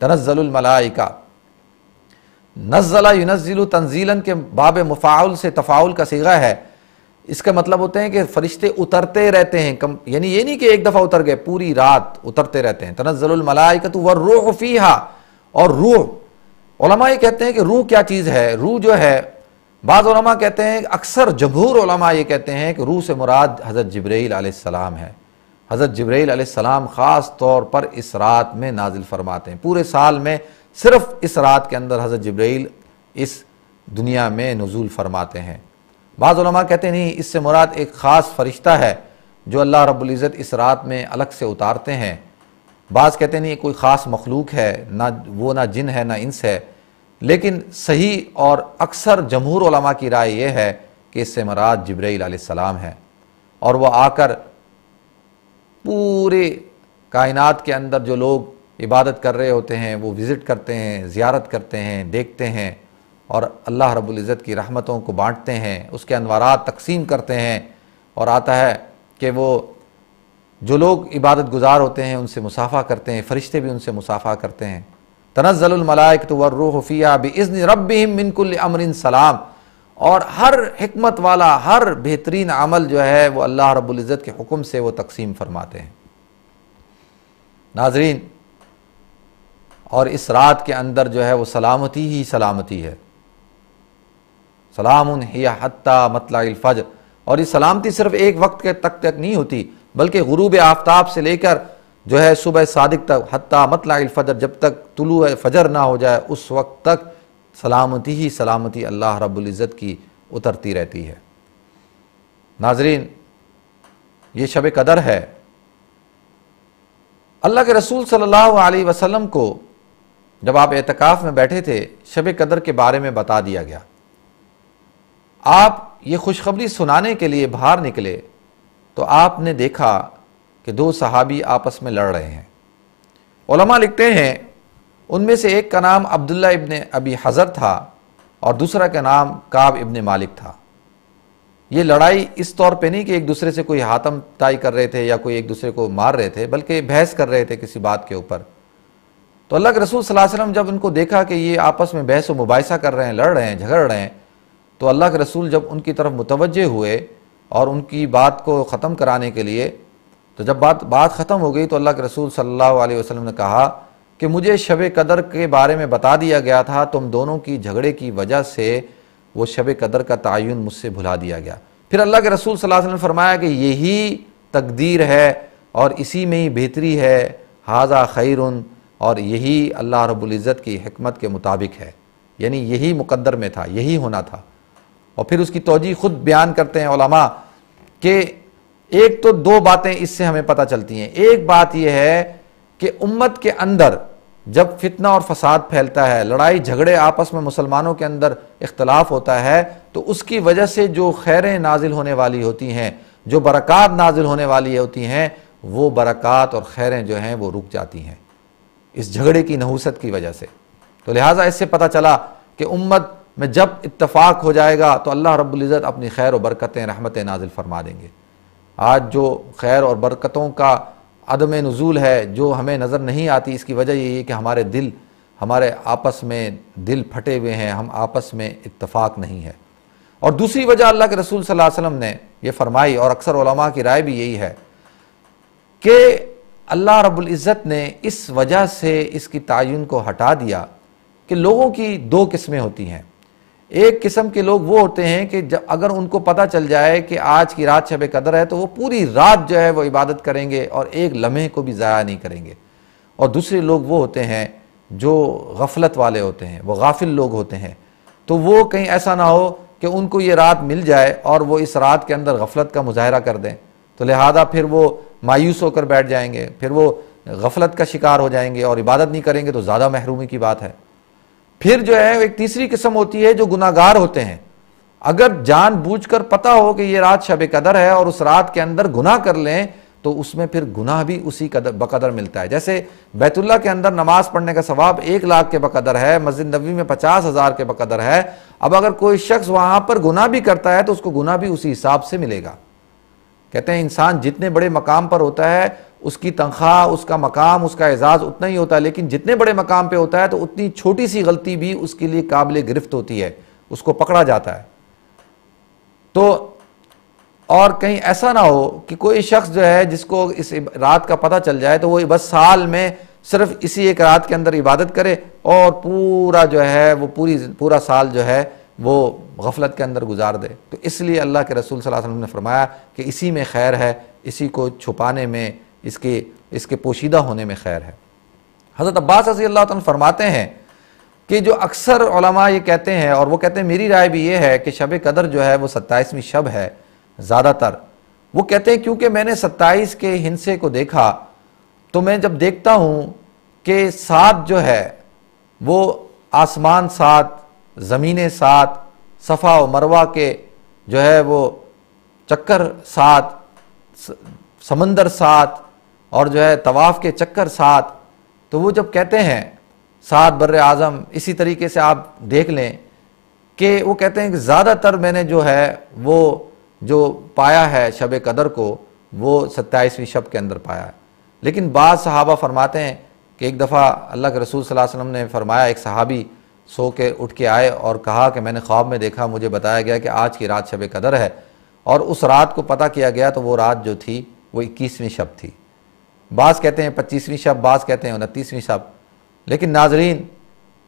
تنزل الملائکہ، نزل ینزل تنزیلاً کے باب مفاعل سے تفاعل کا صیغہ ہے، اس کا مطلب ہوتے ہیں کہ فرشتے اترتے رہتے ہیں، یعنی یہ نہیں کہ ایک دفعہ اتر گئے، پوری رات اترتے رہتے ہیں۔ تنزل الملائکۃ والروح فیہا، اور روح، علماء یہ کہتے ہیں کہ روح کیا چیز ہے؟ روح جو ہے، بعض علماء کہتے ہیں، اکثر جمہور علماء یہ کہتے ہیں کہ روح سے مراد حضرت جبرائیل علیہ السلام ہے۔ حضرت جبرائیل علیہ السلام خاص طور پر اس رات میں نازل فرماتے ہیں، پورے سال میں صرف اس رات کے اندر حضرت جبرائیل اس دنیا میں نزول فرماتے ہیں۔ بعض علماء کہتے ہیں نہیں، اس سے مراد ایک خاص فرشتہ ہے جو اللہ رب العزت اس رات میں الگ سے اتارتے ہیں۔ بعض کہتے ہیں نہیں، کوئی خاص مخلوق ہے، نہ جن ہے نہ انس ہے، لیکن صحیح اور اکثر جمہور علماء کی رائے یہ ہے کہ اس سے مراد جبرائیل علیہ السلام ہے، اور وہ آ کر پورے کائنات کے اندر جو لوگ عبادت کر رہے ہوتے ہیں وہ وزٹ کرتے ہیں، زیارت کرتے ہیں، دیکھتے ہیں، اور اللہ رب العزت کی رحمتوں کو بانٹتے ہیں، اس کے انوارات تقسیم کرتے ہیں، اور آتا ہے کہ وہ جو لوگ عبادت گزار ہوتے ہیں ان سے مصافحہ کرتے ہیں، فرشتے بھی ان سے مصافحہ کرتے ہیں۔ تنزل الملائکۃ والروح فیہا باذن ربہم من کل امر سلام، اور ہر حکمت والا، ہر بہترین عمل جو ہے وہ اللہ رب العزت کے حکم سے وہ تقسیم فرماتے ہیں۔ ناظرین، اور اس رات کے اندر جو ہے وہ سلامتی ہی سلامتی ہے، سلام ہی حتی مطلع الفجر، اور یہ سلامتی صرف ایک وقت کے تک نہیں ہوتی، بلکہ غروب آفتاب سے لے کر جو ہے صبح صادق تک، حتی مطلع الفجر، جب تک طلوع فجر نہ ہو جائے اس وقت تک سلامتی ہی سلامتی اللہ رب العزت کی اترتی رہتی ہے۔ ناظرین، یہ شب قدر ہے۔ اللہ کے رسول صلی اللہ علیہ وسلم کو جب آپ اعتکاف میں بیٹھے تھے، شب قدر کے بارے میں بتا دیا گیا۔ آپ یہ خوشخبری سنانے کے لیے باہر نکلے تو آپ نے دیکھا کہ دو صحابی آپس میں لڑ رہے ہیں۔ علماء لکھتے ہیں ان میں سے ایک کا نام عبداللہ ابن ابی حذر تھا اور دوسرا کا نام کعب ابن مالک تھا۔ یہ لڑائی اس طور پہ نہیں کہ ایک دوسرے سے کوئی حاتم طائی کر رہے تھے یا کوئی ایک دوسرے کو مار رہے تھے، بلکہ بحث کر رہے تھے کسی بات کے اوپر۔ تو اللہ کے رسول صلی اللہ علیہ وسلم جب ان کو دیکھا کہ یہ آپس میں بحث و مباحثہ کر رہے ہیں، لڑ رہے ہیں، جھگڑ رہے ہیں، تو اللہ کے رسول جب ان کی طرف متوجہ ہوئے اور ان کی بات کو ختم کرانے کے لیے، تو جب بات ختم ہو گئی تو اللہ کے رسول صلی اللہ علیہ وسلم نے کہا کہ مجھے شب قدر کے بارے میں بتا دیا گیا تھا، تم دونوں کی جھگڑے کی وجہ سے وہ شب قدر کا تعین مجھ سے بھلا دیا گیا۔ پھر اللہ کے رسول صلی اللہ علیہ وسلم نے فرمایا کہ یہی تقدیر ہے اور اسی میں ہی بہتری ہے، ھذا خیر، اور یہی اللہ رب العزت کی حکمت کے مطابق ہے، یعنی یہی مقدر میں تھا، یہی ہونا تھا۔ اور پھر اس کی توجیہ خود بیان کرتے ہیں علماء کہ ایک تو دو باتیں اس سے ہمیں پتہ چلتی ہیں۔ ایک بات یہ ہے کہ امت کے اندر جب فتنہ اور فساد پھیلتا ہے، لڑائی جھگڑے آپس میں مسلمانوں کے اندر اختلاف ہوتا ہے، تو اس کی وجہ سے جو خیریں نازل ہونے والی ہوتی ہیں، جو برکات نازل ہونے والی ہوتی ہیں، وہ برکات اور خیریں جو ہیں وہ رک جاتی ہیں اس جھگڑے کی نحوست کی وجہ سے۔ تو لہٰذا اس سے پتہ چلا کہ امت میں جب اتفاق ہو جائے گا تو اللہ رب العزت اپنی خیر و برکتیں، رحمتیں نازل فرما دیں گے۔ آج جو خیر اور برکتوں کا عدم نزول ہے، جو ہمیں نظر نہیں آتی، اس کی وجہ یہی ہے کہ ہمارے آپس میں دل پھٹے ہوئے ہیں، ہم آپس میں اتفاق نہیں ہے۔ اور دوسری وجہ اللہ کے رسول صلی اللہ علیہ وسلم نے یہ فرمائی، اور اکثر علماء کی رائے بھی یہی ہے کہ اللہ رب العزت نے اس وجہ سے اس کی تعین کو ہٹا دیا کہ لوگوں کی دو قسمیں ہوتی ہیں۔ ایک قسم کے لوگ وہ ہوتے ہیں کہ اگر ان کو پتہ چل جائے کہ آج کی رات شب قدر ہے تو وہ پوری رات جو ہے وہ عبادت کریں گے اور ایک لمحے کو بھی ضائع نہیں کریں گے۔ اور دوسرے لوگ وہ ہوتے ہیں جو غفلت والے ہوتے ہیں، وہ غافل لوگ ہوتے ہیں، تو وہ کہیں ایسا نہ ہو کہ ان کو یہ رات مل جائے اور وہ اس رات کے اندر غفلت کا مظاہرہ کر دیں، تو لہذا پھر وہ مایوس ہو کر بیٹھ جائیں گے، پھر وہ غفلت کا شکار ہو جائیں گے اور عبادت نہیں کریں گے تو زیادہ محرومی کی بات ہے۔ پھر جو ہے ایک تیسری قسم ہوتی ہے جو گناہگار ہوتے ہیں، اگر جان بوجھ کر پتہ ہو کہ یہ رات شب قدر ہے اور اس رات کے اندر گناہ کر لیں تو اس میں پھر گناہ بھی اسی بقدر ملتا ہے۔ جیسے بیت اللہ کے اندر نماز پڑھنے کا ثواب 1,00,000 کے بقدر ہے، مسجد نبوی میں 50,000 کے بقدر ہے، اب اگر کوئی شخص وہاں پر گناہ بھی کرتا ہے تو اس کو گناہ بھی اسی حساب سے ملے گا۔ کہتے ہیں انسان جتنے بڑے مقام پر ہوتا ہے اس کی تنخواہ، اس کا مقام، اس کا اعزاز اتنا ہی ہوتا ہے، لیکن جتنے بڑے مقام پہ ہوتا ہے تو اتنی چھوٹی سی غلطی بھی اس کے لیے قابل گرفت ہوتی ہے، اس کو پکڑا جاتا ہے۔ تو اور کہیں ایسا نہ ہو کہ کوئی شخص جو ہے جس کو اس رات کا پتہ چل جائے تو وہ بس سال میں صرف اسی ایک رات کے اندر عبادت کرے اور پورا جو ہے وہ پورا سال جو ہے وہ غفلت کے اندر گزار دے۔ تو اس لیے اللہ کے رسول صلی اللہ علیہ وسلم نے فرمایا کہ اسی میں خیر ہے، اسی کو چھپانے میں، اس کے پوشیدہ ہونے میں خیر ہے۔ حضرت عباس رضی اللہ عنہ فرماتے ہیں کہ جو اکثر علماء یہ کہتے ہیں، اور وہ کہتے ہیں میری رائے بھی یہ ہے کہ شب قدر جو ہے وہ 27ویں شب ہے زیادہ تر، وہ کہتے ہیں کیونکہ میں نے 27 کے ہندسے کو دیکھا تو میں جب دیکھتا ہوں کہ 7 جو ہے وہ آسمان 7، زمینیں 7، صفا و مروہ کے جو ہے وہ چکر 7، سمندر 7، اور جو ہے طواف کے چکر 7، تو وہ جب کہتے ہیں 7 بر اعظم، اسی طریقے سے آپ دیکھ لیں کہ وہ کہتے ہیں کہ زیادہ تر میں نے جو ہے وہ جو پایا ہے شب قدر کو وہ 27ویں شب کے اندر پایا ہے۔ لیکن بعض صحابہ فرماتے ہیں کہ ایک دفعہ اللہ کے رسول صلی اللہ علیہ وسلم نے فرمایا، ایک صحابی سو کے اٹھ کے آئے اور کہا کہ میں نے خواب میں دیکھا، مجھے بتایا گیا کہ آج کی رات شب قدر ہے، اور اس رات کو پتہ کیا گیا تو وہ رات جو تھی وہ 21ویں شب تھی۔ بعض کہتے ہیں 25ویں شب، بعض کہتے ہیں 29ویں شب۔ لیکن ناظرین،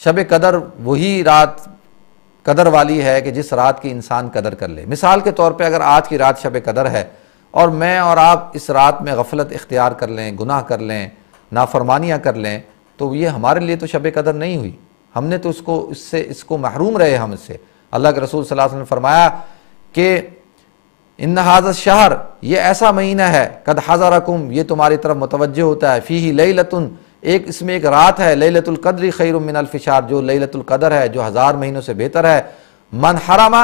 شب قدر وہی رات قدر والی ہے کہ جس رات کی انسان قدر کر لے۔ مثال کے طور پہ اگر آج کی رات شب قدر ہے اور میں اور آپ اس رات میں غفلت اختیار کر لیں، گناہ کر لیں، نافرمانیاں کر لیں، تو یہ ہمارے لیے تو شب قدر نہیں ہوئی، ہم نے تو اس کو محروم رہے ہم اس سے۔ اللہ کے رسول صلی اللہ علیہ وسلم نے فرمایا کہ ان ھذا الشہر، یہ ایسا مہینہ ہے، قد حضرکم، یہ تمہاری طرف متوجہ ہوتا ہے، فیہ لیلۃ، اس میں ایک رات ہے، لیلۃ القدر خیر من الف شہر، جو لیلۃ القدر ہے جو 1000 مہینوں سے بہتر ہے۔ من حرم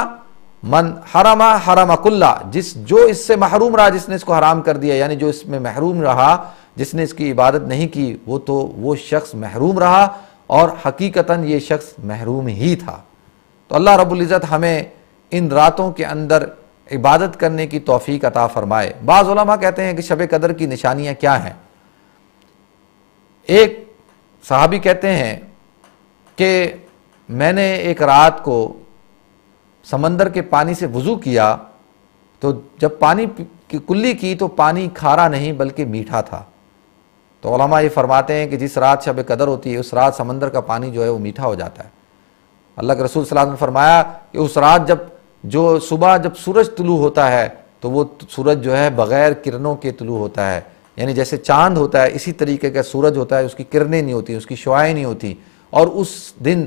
حرم کلہ، جو اس سے محروم رہا، جس نے اس کو حرام کر دیا، یعنی جو اس میں محروم رہا، جس نے اس کی عبادت نہیں کی، وہ شخص محروم رہا، اور حقیقتاً یہ شخص محروم ہی تھا۔ تو اللہ رب العزت ہمیں ان راتوں کے اندر عبادت کرنے کی توفیق عطا فرمائے۔ بعض علماء کہتے ہیں کہ شب قدر کی نشانیاں کیا ہیں۔ ایک صحابی کہتے ہیں کہ میں نے ایک رات کو سمندر کے پانی سے وضو کیا تو جب پانی کی کلی کی تو پانی کھارا نہیں بلکہ میٹھا تھا۔ تو علماء یہ فرماتے ہیں کہ جس رات شب قدر ہوتی ہے اس رات سمندر کا پانی جو ہے وہ میٹھا ہو جاتا ہے۔ اللہ کے رسول صلی اللہ علیہ وسلم نے فرمایا کہ اس رات صبح جب سورج طلوع ہوتا ہے تو وہ سورج جو ہے بغیر کرنوں کے طلوع ہوتا ہے، یعنی جیسے چاند ہوتا ہے اسی طریقے کا سورج ہوتا ہے، اس کی کرنیں نہیں ہوتی، اس کی شعاعیں نہیں ہوتی، اور اس دن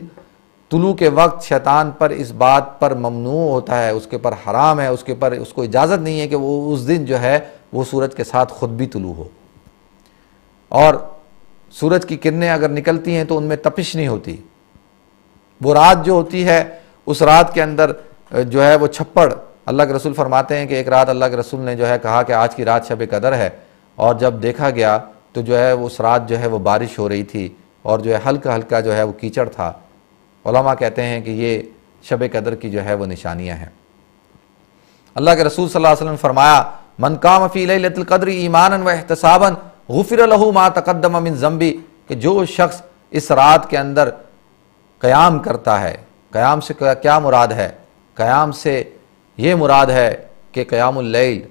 طلوع کے وقت شیطان پر اس بات پر ممنوع ہوتا ہے، اس کے پر حرام ہے، اس کو اجازت نہیں ہے کہ وہ اس دن جو ہے وہ سورج کے ساتھ خود بھی طلوع ہو، اور سورج کی کرنیں اگر نکلتی ہیں تو ان میں تپش نہیں ہوتی۔ وہ رات جو ہوتی ہے اس رات کے اندر جو ہے وہ چھپڑ، اللہ کے رسول فرماتے ہیں کہ ایک رات اللہ کے رسول نے جو ہے کہا کہ آج کی رات شب قدر ہے، اور جب دیکھا گیا تو جو ہے اس رات جو ہے وہ بارش ہو رہی تھی اور جو ہے ہلکا ہلکا جو ہے وہ کیچڑ تھا۔ علماء کہتے ہیں کہ یہ شب قدر کی جو ہے وہ نشانیاں ہیں۔ اللہ کے رسول صلی اللہ علیہ وسلم نے فرمایا من قام فی لیلۃ القدر ایمانا واحتسابا غفر له ما تقدم من ذنبی، کہ جو شخص اس رات کے اندر قیام کرتا ہے، قیام سے کیا مراد ہے؟ قیام سے یہ مراد ہے کہ قیام اللیل،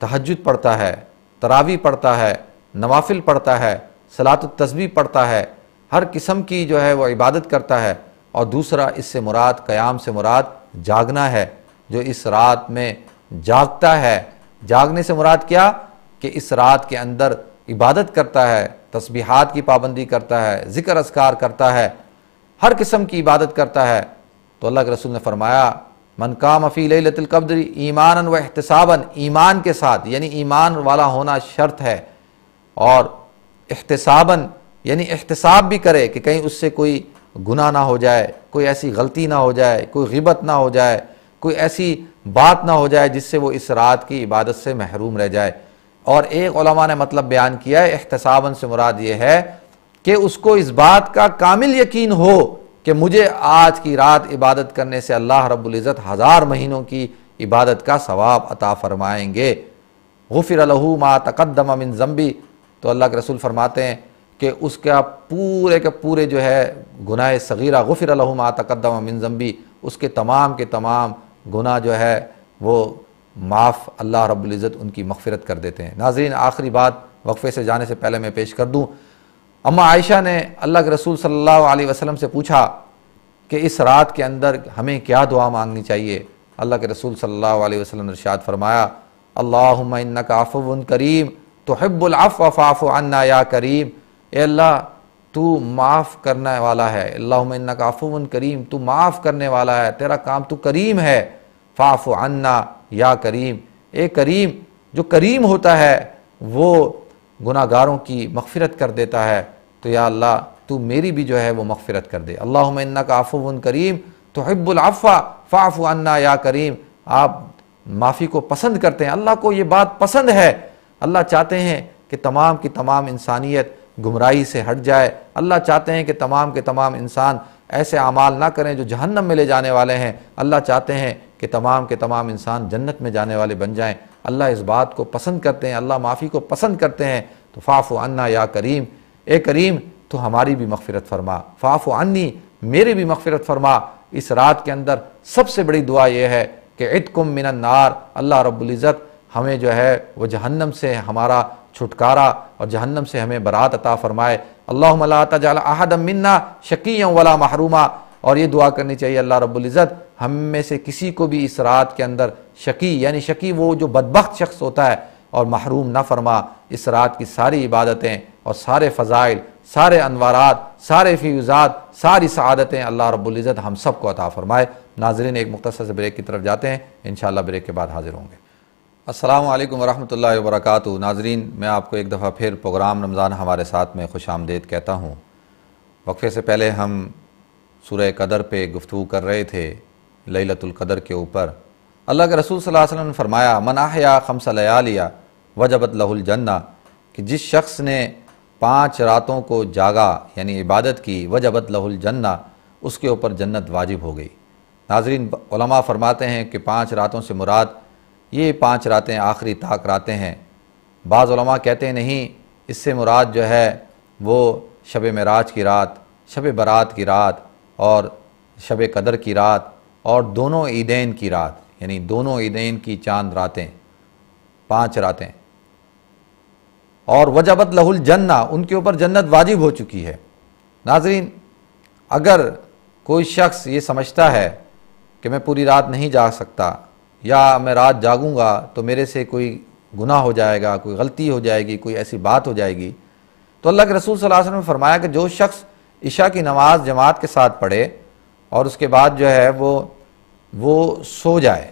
تہجد پڑھتا ہے، تراویح پڑھتا ہے، نوافل پڑھتا ہے، صلاۃ التسبیح پڑھتا ہے، ہر قسم کی جو ہے وہ عبادت کرتا ہے۔ اور دوسرا اس سے مراد، قیام سے مراد جاگنا ہے، جو اس رات میں جاگتا ہے۔ جاگنے سے مراد کیا؟ کہ اس رات کے اندر عبادت کرتا ہے، تسبیحات کی پابندی کرتا ہے، ذکر اذکار کرتا ہے، ہر قسم کی عبادت کرتا ہے۔ تو اللہ کے رسول نے فرمایا من قام فی لیلۃ القدر ایمانا واحتسابا، ایمان کے ساتھ، یعنی ایمان والا ہونا شرط ہے، اور احتسابا یعنی احتساب بھی کرے کہ کہیں اس سے کوئی گناہ نہ ہو جائے، کوئی ایسی غلطی نہ ہو جائے، کوئی غیبت نہ ہو جائے، کوئی ایسی بات نہ ہو جائے جس سے وہ اس رات کی عبادت سے محروم رہ جائے۔ اور ایک علماء نے مطلب بیان کیا ہے احتساباً سے مراد یہ ہے کہ اس کو اس بات کا کامل یقین ہو کہ مجھے آج کی رات عبادت کرنے سے اللہ رب العزت 1000 مہینوں کی عبادت کا ثواب عطا فرمائیں گے۔ غفر لہ ما تقدم من ذنبی، تو اللہ کے رسول فرماتے ہیں کہ اس کا پورے کے پورے جو ہے گناہ صغیرہ غفر لہ ما تقدم من ذنبی، اس کے تمام گناہ جو ہے وہ معاف اللہ رب العزت ان کی مغفرت کر دیتے ہیں۔ ناظرین، آخری بات وقفے سے جانے سے پہلے میں پیش کر دوں، اما عائشہ نے اللہ کے رسول صلی اللہ علیہ وسلم سے پوچھا کہ اس رات کے اندر ہمیں کیا دعا مانگنی چاہیے؟ اللہ کے رسول صلی اللہ علیہ وسلم نے ارشاد فرمایا، اللہم انک عفو کریم تحب العفو فاعف عنا یا کریم، اے اللہ تو معاف کرنے والا ہے، اللہم انک عفو کریم، تو معاف کرنے والا ہے، تیرا کام تو کریم ہے، فاعف عنا یا کریم، اے کریم، جو کریم ہوتا ہے وہ گناہگاروں کی مغفرت کر دیتا ہے، تو یا اللہ تو میری بھی جو ہے وہ مغفرت کر دے۔ اللہم انک عفو کریم تحب العفو فاعف عنا یا کریم، آپ معافی کو پسند کرتے ہیں، اللہ کو یہ بات پسند ہے، اللہ چاہتے ہیں کہ تمام کی تمام انسانیت گمراہی سے ہٹ جائے، اللہ چاہتے ہیں کہ تمام کے تمام انسان ایسے اعمال نہ کریں جو جہنم میں لے جانے والے ہیں، اللہ چاہتے ہیں کہ تمام کے تمام انسان جنت میں جانے والے بن جائیں، اللہ اس بات کو پسند کرتے ہیں، اللہ معافی کو پسند کرتے ہیں، تو فاعف عنا یا کریم، اے کریم تو ہماری بھی مغفرت فرما، فاعف عنی، میری بھی مغفرت فرما۔ اس رات کے اندر سب سے بڑی دعا یہ ہے کہ عتقم من النار، اللہ رب العزت ہمیں جو ہے وہ جہنم سے ہمارا چھٹکارا اور جہنم سے ہمیں برات عطا فرمائے۔ اللہم لا تجعل احدا منا شقیا ولا محروما، اور یہ دعا کرنی چاہیے اللہ رب العزت ہم میں سے کسی کو بھی اس رات کے اندر شقی، یعنی شقی وہ جو بدبخت شخص ہوتا ہے، اور محروم نہ فرما۔ اس رات کی ساری عبادتیں اور سارے فضائل، سارے انوارات، سارے فیوزات، ساری سعادتیں اللہ رب العزت ہم سب کو عطا فرمائے۔ ناظرین، ایک مختصر سے بریک کی طرف جاتے ہیں، انشاءاللہ بریک کے بعد حاضر ہوں گے۔ السلام علیکم ورحمۃ اللہ وبرکاتہ۔ ناظرین، میں آپ کو ایک دفعہ پھر پروگرام رمضان ہمارے ساتھ میں خوش آمدید کہتا ہوں۔ وقفے سے پہلے ہم سورہ قدر پہ گفتگو کر رہے تھے، لیلۃ القدر کے اوپر۔ اللہ کے رسول صلی اللہ علیہ وسلم نے فرمایا، من احیا خمس لیالیہ وجبت لہ الجنہ، کہ جس شخص نے 5 راتوں کو جاگا یعنی عبادت کی، وجبت لہ الجنہ، اس کے اوپر جنت واجب ہو گئی۔ ناظرین، علماء فرماتے ہیں کہ 5 راتوں سے مراد یہ 5 راتیں آخری طاق راتیں ہیں۔ بعض علماء کہتے ہیں نہیں، اس سے مراد جو ہے وہ شب معراج کی رات، شب برات کی رات اور شب قدر کی رات اور دونوں عیدین کی رات، یعنی دونوں عیدین کی چاند راتیں، 5 راتیں، اور وجبت لہ الجنہ، ان کے اوپر جنت واجب ہو چکی ہے۔ ناظرین، اگر کوئی شخص یہ سمجھتا ہے کہ میں پوری رات نہیں جاگ سکتا، یا میں رات جاگوں گا تو میرے سے کوئی گناہ ہو جائے گا، کوئی غلطی ہو جائے گی، کوئی ایسی بات ہو جائے گی، تو اللہ کے رسول صلی اللہ علیہ وسلم نے فرمایا کہ جو شخص عشاء کی نماز جماعت کے ساتھ پڑھے اور اس کے بعد جو ہے وہ سو جائے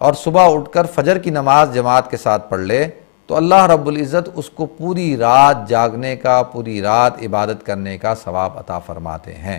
اور صبح اٹھ کر فجر کی نماز جماعت کے ساتھ پڑھ لے، تو اللہ رب العزت اس کو پوری رات جاگنے کا، پوری رات عبادت کرنے کا ثواب عطا فرماتے ہیں۔